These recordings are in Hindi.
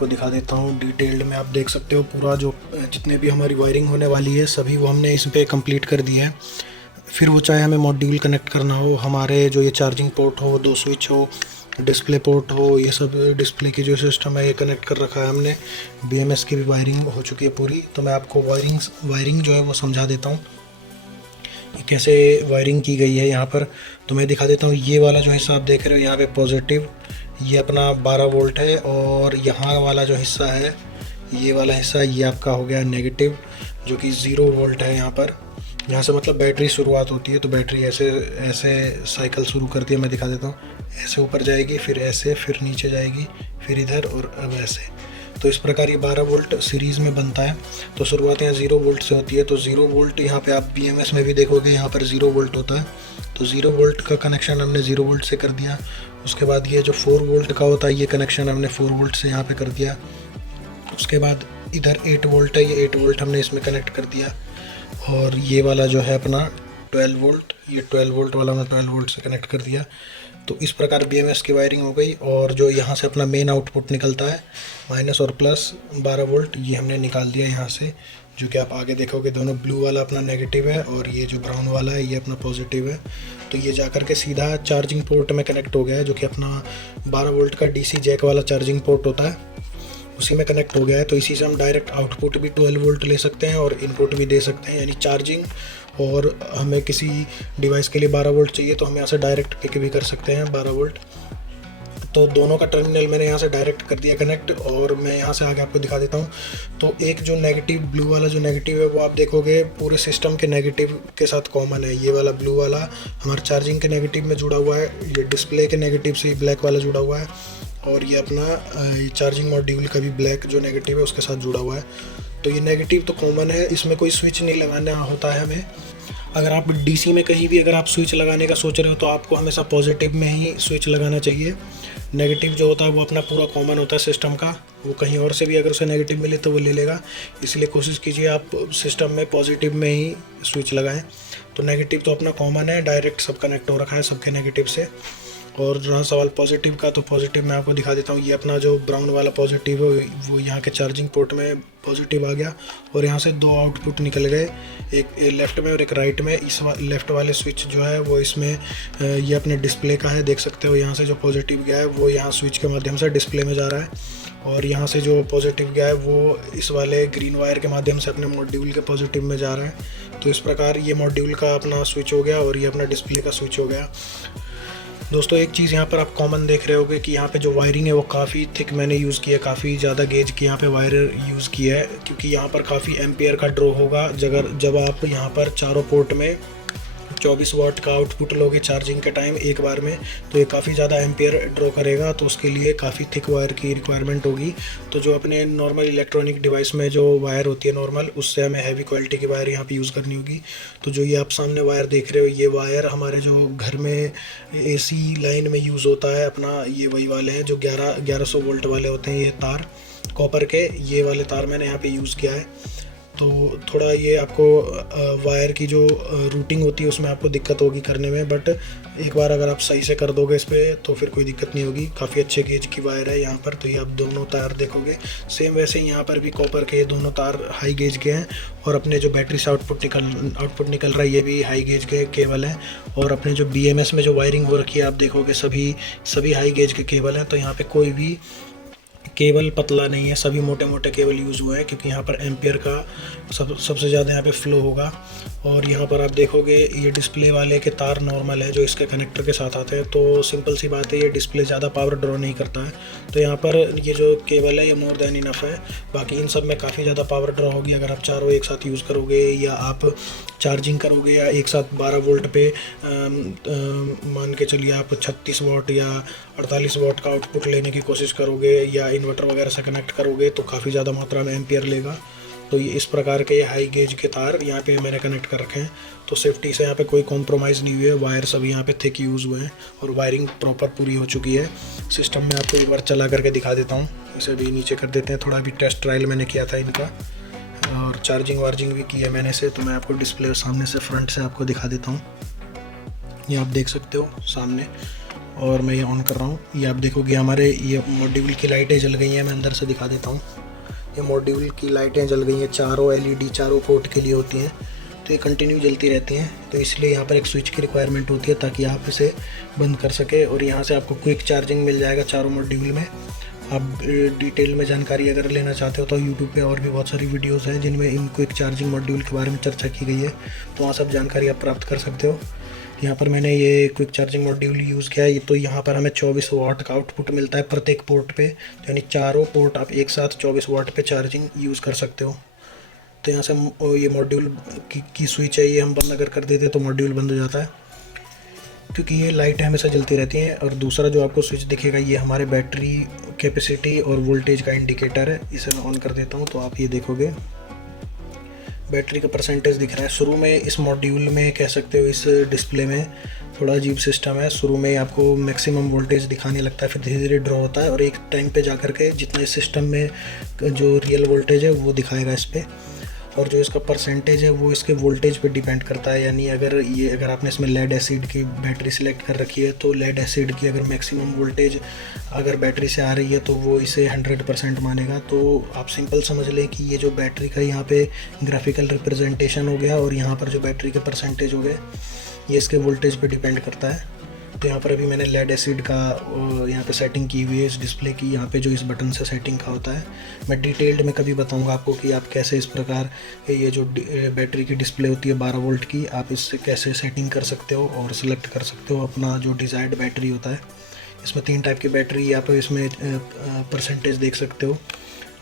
आपको दिखा देता हूँ डिटेल्ड में। आप देख सकते हो पूरा जो जितने भी हमारी वायरिंग होने वाली है सभी वो हमने इस पे कंप्लीट कर दिया है। फिर वो चाहे हमें मॉड्यूल कनेक्ट करना हो, हमारे जो ये चार्जिंग पोर्ट हो, 2 स्विच हो, डिस्प्ले पोर्ट हो, ये सब डिस्प्ले की जो सिस्टम है ये कनेक्ट कर रखा है हमने। BMS की भी वायरिंग हो चुकी है पूरी। तो मैं आपको वायरिंग जो है वो समझा देता हूँ कि कैसे वायरिंग की गई है यहाँ पर। तो मैं दिखा देता हूँ। ये वाला जो हिस्सा आप देख रहे हो यहाँ पे पॉजिटिव, ये अपना 12 वोल्ट है, और यहाँ वाला जो हिस्सा है ये वाला हिस्सा ये आपका हो गया नेगेटिव, जो कि 0 वोल्ट है यहाँ पर। यहाँ से मतलब बैटरी शुरुआत होती है, तो बैटरी ऐसे ऐसे साइकिल शुरू करती है। मैं दिखा देता हूँ। ऐसे ऊपर जाएगी, फिर ऐसे, फिर नीचे जाएगी, फिर इधर, और अब ऐसे। तो इस प्रकार ये 12 वोल्ट सीरीज़ में बनता है। तो शुरुआत यहाँ 0 वोल्ट से होती है। तो 0 वोल्ट यहाँ पे आप BMS में भी देखोगे यहाँ पर 0 वोल्ट होता है। तो 0 वोल्ट का कनेक्शन हमने 0 वोल्ट से कर दिया। उसके बाद ये जो 4 वोल्ट का होता है ये कनेक्शन हमने 4 वोल्ट से यहाँ पे कर दिया। उसके बाद इधर 8 वोल्ट है, ये 8 वोल्ट हमने इसमें कनेक्ट कर दिया। और ये वाला जो है अपना 12 वोल्ट, ये 12 वोल्ट वाला हमने 12 वोल्ट से कनेक्ट कर दिया। तो इस प्रकार BMS की वायरिंग हो गई। और जो यहाँ से अपना मेन आउटपुट निकलता है माइनस और प्लस 12 वोल्ट, ये हमने निकाल दिया यहाँ से, जो कि आप आगे देखोगे दोनों ब्लू वाला अपना नेगेटिव है और ये जो ब्राउन वाला है ये अपना पॉजिटिव है। तो ये जा कर के सीधा चार्जिंग पोर्ट में कनेक्ट हो गया है, जो कि अपना 12 वोल्ट का DC जैक वाला चार्जिंग पोर्ट होता है, उसी में कनेक्ट हो गया है। तो इसी से हम डायरेक्ट आउटपुट भी 12 वोल्ट ले सकते हैं और इनपुट भी दे सकते हैं, यानी चार्जिंग। और हमें किसी डिवाइस के लिए 12 वोल्ट चाहिए तो हम यहाँ से डायरेक्ट पिक भी कर सकते हैं 12 वोल्ट। तो दोनों का टर्मिनल मैंने यहाँ से डायरेक्ट कर दिया कनेक्ट, और मैं यहाँ से आगे आपको दिखा देता हूँ। तो एक जो नेगेटिव ब्लू वाला जो नेगेटिव है वो आप देखोगे पूरे सिस्टम के नेगेटिव के साथ कॉमन है। ये वाला ब्लू वाला हमारे चार्जिंग के नेगेटिव में जुड़ा हुआ है, ये डिस्प्ले के नेगेटिव से ब्लैक वाला जुड़ा हुआ है, और ये अपना चार्जिंग मॉड्यूल का भी ब्लैक जो नेगेटिव है उसके साथ जुड़ा हुआ है। तो ये नेगेटिव तो कॉमन है, इसमें कोई स्विच नहीं लगाना होता है हमें। अगर आप DC में कहीं भी अगर आप स्विच लगाने का सोच रहे हो तो आपको हमेशा पॉजिटिव में ही स्विच लगाना चाहिए। नेगेटिव जो होता है वो अपना पूरा कॉमन होता है सिस्टम का, वो कहीं और से भी अगर उसे नेगेटिव मिले तो वो ले लेगा। इसलिए कोशिश कीजिए आप सिस्टम में पॉजिटिव में ही स्विच लगाएं। तो नेगेटिव तो अपना कॉमन है, डायरेक्ट सब कनेक्ट हो रखा है सबके नेगेटिव से। और रहा सवाल पॉजिटिव का, तो पॉजिटिव मैं आपको दिखा देता हूँ। ये अपना जो ब्राउन वाला पॉजिटिव है वो यहाँ के चार्जिंग पोर्ट में पॉजिटिव आ गया, और यहाँ से 2 आउटपुट निकल गए, एक लेफ़्ट में और एक राइट में। इस लेफ़्ट वाले स्विच जो है वो इसमें ये अपने डिस्प्ले का है, देख सकते हो। यहाँ से जो पॉजिटिव गया है वो यहाँ स्विच के माध्यम से डिस्प्ले में जा रहा है, और यहाँ से जो पॉजिटिव गया है वो इस वाले ग्रीन वायर के माध्यम से अपने मॉड्यूल के पॉजिटिव में जा रहा है। तो इस प्रकार ये मॉड्यूल का अपना स्विच हो गया और ये अपना डिस्प्ले का स्विच हो गया। दोस्तों एक चीज़ यहाँ पर आप कॉमन देख रहे होगे कि यहाँ पे जो वायरिंग है वो काफ़ी थिक मैंने यूज़ किया है, काफ़ी ज़्यादा गेज की यहाँ पे वायर यूज़ किया है, क्योंकि यहाँ पर काफ़ी एम्पियर का ड्रॉ होगा। जब आप यहाँ पर चारों पोर्ट में 24 वाट का आउटपुट लोगे चार्जिंग के टाइम एक बार में, तो ये काफ़ी ज़्यादा एम्पियर ड्रॉ करेगा। तो उसके लिए काफ़ी थिक वायर की रिक्वायरमेंट होगी। तो जो अपने नॉर्मल इलेक्ट्रॉनिक डिवाइस में जो वायर होती है नॉर्मल, उससे हमें हैवी क्वालिटी की वायर यहाँ पे यूज़ करनी होगी। तो जो ये आप सामने वायर देख रहे हो, ये वायर हमारे जो घर में AC लाइन में यूज़ होता है अपना, ये वही वाले हैं जो 1100 वोल्ट वाले होते हैं। ये तार कॉपर के, ये वाले तार मैंने यहाँ पे यूज़ किया है। तो थोड़ा ये आपको वायर की जो रूटिंग होती है उसमें आपको दिक्कत होगी करने में, बट एक बार अगर आप सही से कर दोगे इस पर तो फिर कोई दिक्कत नहीं होगी। काफ़ी अच्छे गेज की वायर है यहाँ पर। तो ये आप दोनों तार देखोगे सेम वैसे ही यहाँ पर भी कॉपर के ये दोनों तार हाई गेज के हैं, और अपने जो बैटरी से आउटपुट निकल रहा है ये भी हाई गेज के केबल हैं। और अपने जो BMS में जो वायरिंग हो रखी है आप देखोगे सभी हाई गेज के केबल हैं। तो यहाँ पर कोई भी केबल पतला नहीं है, सभी मोटे मोटे केबल यूज़ हुए हैं, क्योंकि यहाँ पर एम्पियर का सबसे ज़्यादा यहाँ पे फ्लो होगा। और यहाँ पर आप देखोगे ये डिस्प्ले वाले के तार नॉर्मल है जो इसके कनेक्टर के साथ आते हैं। तो सिंपल सी बात है, ये डिस्प्ले ज़्यादा पावर ड्रॉ नहीं करता है। तो यहाँ पर ये जो केबल है ये मोर देन इनफ है। बाकी इन सब में काफ़ी ज़्यादा पावर ड्रॉ होगी अगर आप चारों एक साथ यूज़ करोगे, या आप चार्जिंग करोगे, या एक साथ 12 वोल्ट पे मान के चलिए आप 36 वाट या 48 वाट का आउटपुट लेने की कोशिश करोगे, या इन्वर्टर वगैरह से कनेक्ट करोगे, तो काफ़ी ज़्यादा मात्रा में एम्पियर लेगा। तो ये इस प्रकार के ये हाई गेज के तार यहाँ पे मैंने कनेक्ट कर रखे हैं। तो सेफ्टी से यहाँ पे कोई कॉम्प्रोमाइज़ नहीं हुई है, वायर सभी यहाँ पे थिक यूज़ हुए हैं, और वायरिंग प्रॉपर पूरी हो चुकी है। सिस्टम में आपको एक बार चला करके दिखा देता हूँ। इसे भी नीचे कर देते हैं, थोड़ा भी टेस्ट ट्रायल मैंने किया था इनका, और चार्जिंग वार्जिंग भी की है मैंने से। तो मैं आपको डिस्प्ले सामने से फ्रंट से आपको दिखा देता हूँ, ये आप देख सकते हो सामने। और मैं ये ऑन कर रहा हूँ। ये आप देखोगे हमारे ये मॉड्यूल की लाइटें जल गई हैं। मैं अंदर से दिखा देता हूँ। ये मॉड्यूल की लाइटें जल गई हैं, चारों LED चारों पोर्ट के लिए होती हैं, तो ये कंटिन्यू जलती रहती हैं। तो इसलिए यहाँ पर एक स्विच की रिक्वायरमेंट होती है ताकि आप इसे बंद कर सके। और यहाँ से आपको क्विक चार्जिंग मिल जाएगा चारों मॉड्यूल में। आप डिटेल में जानकारी अगर लेना चाहते हो तो यूट्यूब पे और भी बहुत सारी वीडियोस हैं जिनमें इन क्विक चार्जिंग मॉड्यूल के बारे में चर्चा की गई है, तो वहाँ सब जानकारी आप प्राप्त कर सकते हो। यहाँ पर मैंने ये क्विक चार्जिंग मॉड्यूल यूज़ किया है। तो यहाँ पर हमें 24 वाट का आउटपुट मिलता है प्रत्येक पोर्ट पे, यानी चारों पोर्ट आप एक साथ 24 वाट पे चार्जिंग यूज़ कर सकते हो। तो यहाँ से ये मॉड्यूल की स्विच है, ये हम बंद अगर कर देते तो मॉड्यूल बंद हो जाता है, क्योंकि ये लाइट हमेशा जलती रहती हैं। और दूसरा जो आपको स्विच दिखेगा ये हमारे बैटरी कैपेसिटी और वोल्टेज का इंडिकेटर है। इसे मैं ऑन कर देता हूँ तो आप ये देखोगे बैटरी का परसेंटेज दिख रहा है। शुरू में इस मॉड्यूल में कह सकते हो इस डिस्प्ले में थोड़ा अजीब सिस्टम है। शुरू में आपको मैक्सिमम वोल्टेज दिखाने लगता है, फिर धीरे धीरे ड्रॉ होता है और एक टाइम पे जा कर के जितना इस सिस्टम में जो रियल वोल्टेज है वो दिखाएगा इस पर। और जो इसका परसेंटेज है वो इसके वोल्टेज पे डिपेंड करता है। यानी अगर आपने इसमें लेड एसिड की बैटरी सिलेक्ट कर रखी है तो लेड एसिड की अगर मैक्सिमम वोल्टेज अगर बैटरी से आ रही है तो वो इसे 100% मानेगा। तो आप सिंपल समझ लें कि ये जो बैटरी का यहाँ पे ग्राफिकल रिप्रेजेंटेशन हो गया और यहाँ पर जो बैटरी के परसेंटेज हो गए ये इसके वोल्टेज पे डिपेंड करता है। तो यहाँ पर अभी मैंने लेड एसिड का यहाँ पे सेटिंग की हुई है इस डिस्प्ले की। यहाँ पे जो इस बटन से सेटिंग का होता है, मैं डिटेल्ड में कभी बताऊँगा आपको कि आप कैसे इस प्रकार ये जो बैटरी की डिस्प्ले होती है 12 वोल्ट की, आप इससे कैसे सेटिंग कर सकते हो और सिलेक्ट कर सकते हो अपना जो डिज़ायर्ड बैटरी होता है। इसमें 3 टाइप की बैटरी आप इसमें परसेंटेज देख सकते हो,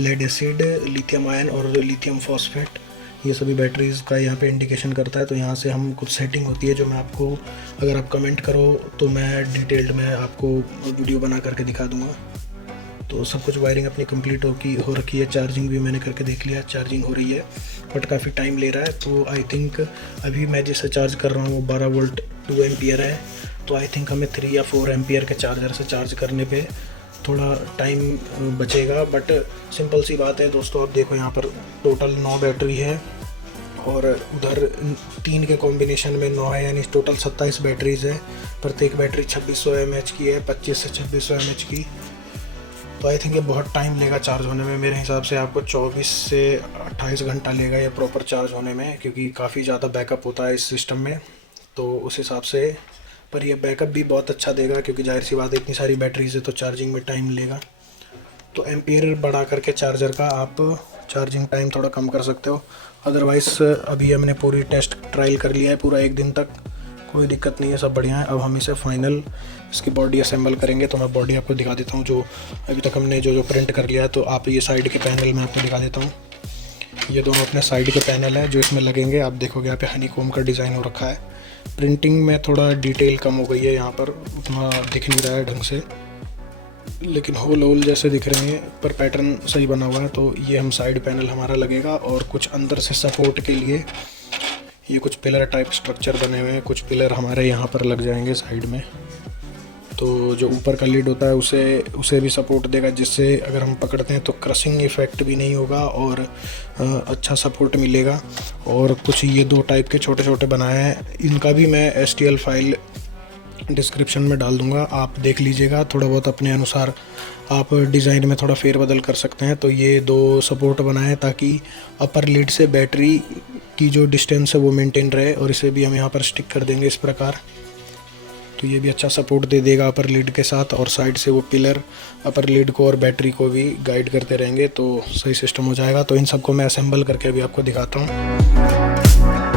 लेड एसिड, लिथियम आयन और लिथियम फॉस्फेट। ये सभी बैटरीज़ का यहाँ पे इंडिकेशन करता है। तो यहाँ से हम कुछ सेटिंग होती है जो मैं आपको, अगर आप कमेंट करो तो मैं डिटेल्ड में आपको वीडियो बना करके दिखा दूँगा। तो सब कुछ वायरिंग अपनी कंप्लीट हो रखी है। चार्जिंग भी मैंने करके देख लिया, चार्जिंग हो रही है बट काफ़ी टाइम ले रहा है। तो आई थिंक अभी मैं जिससे चार्ज कर रहा हूँ वो 12 वोल्ट 2 एम्पियर है। तो आई थिंक हमें 3 या 4 एम्पियर के चार्जर से चार्ज करने पे थोड़ा टाइम बचेगा। बट सिंपल सी बात है दोस्तों, आप देखो यहाँ पर टोटल 9 बैटरी है और उधर 3 के कॉम्बिनेशन में 9 है, यानी टोटल 27 बैटरीज़ है। प्रत्येक बैटरी 2600 mAh की है, 25 से 2600 mAh की। तो आई थिंक ये बहुत टाइम लेगा चार्ज होने में। मेरे हिसाब से आपको 24 से 28 घंटा लेगा ये प्रॉपर चार्ज होने में, क्योंकि काफ़ी ज़्यादा बैकअप होता है इस सिस्टम में। तो उस हिसाब से पर ये बैकअप भी बहुत अच्छा देगा, क्योंकि जाहिर सी बात है इतनी सारी बैटरीज है तो चार्जिंग में टाइम लेगा। तो एम्पियर बढ़ा करके चार्जर का आप चार्जिंग टाइम थोड़ा कम कर सकते हो। अदरवाइज़ अभी हमने पूरी टेस्ट ट्रायल कर लिया है पूरा 1 दिन तक, कोई दिक्कत नहीं है, सब बढ़िया है। अब हम इसे फाइनल इसकी बॉडी असेंबल करेंगे। तो मैं बॉडी आपको दिखा देता हूँ जो अभी तक हमने जो प्रिंट कर लिया है। तो आप ये साइड के पैनल में आपको दिखा देता हूँ। ये दोनों अपने साइड के पैनल है जो इसमें लगेंगे। आप देखोगे यहाँ पे हनीकॉम का डिज़ाइन हो रखा है। प्रिंटिंग में थोड़ा डिटेल कम हो गई है, यहाँ पर उतना दिख नहीं रहा है ढंग से, लेकिन होल जैसे दिख रहे हैं, पर पैटर्न सही बना हुआ है। तो ये हम साइड पैनल हमारा लगेगा। और कुछ अंदर से सपोर्ट के लिए ये कुछ पिलर टाइप स्ट्रक्चर बने हुए हैं, कुछ पिलर हमारे यहाँ पर लग जाएंगे साइड में। तो जो ऊपर का लिड होता है उसे भी सपोर्ट देगा, जिससे अगर हम पकड़ते हैं तो क्रशिंग इफ़ेक्ट भी नहीं होगा और अच्छा सपोर्ट मिलेगा। और कुछ ये 2 टाइप के छोटे छोटे बनाए हैं, इनका भी मैं STL फाइल डिस्क्रिप्शन में डाल दूंगा, आप देख लीजिएगा। थोड़ा बहुत अपने अनुसार आप डिज़ाइन में थोड़ा फेरबदल कर सकते हैं। तो ये 2 सपोर्ट बनाए हैं ताकि अपर लिड से बैटरी की जो डिस्टेंस है वो मेंटेन रहे। और इसे भी हम यहाँ पर स्टिक कर देंगे इस प्रकार। तो ये भी अच्छा सपोर्ट दे देगा अपर लिड के साथ, और साइड से वो पिलर अपर लिड को और बैटरी को भी गाइड करते रहेंगे, तो सही सिस्टम हो जाएगा। तो इन सबको मैं असेंबल करके अभी आपको दिखाता हूँ।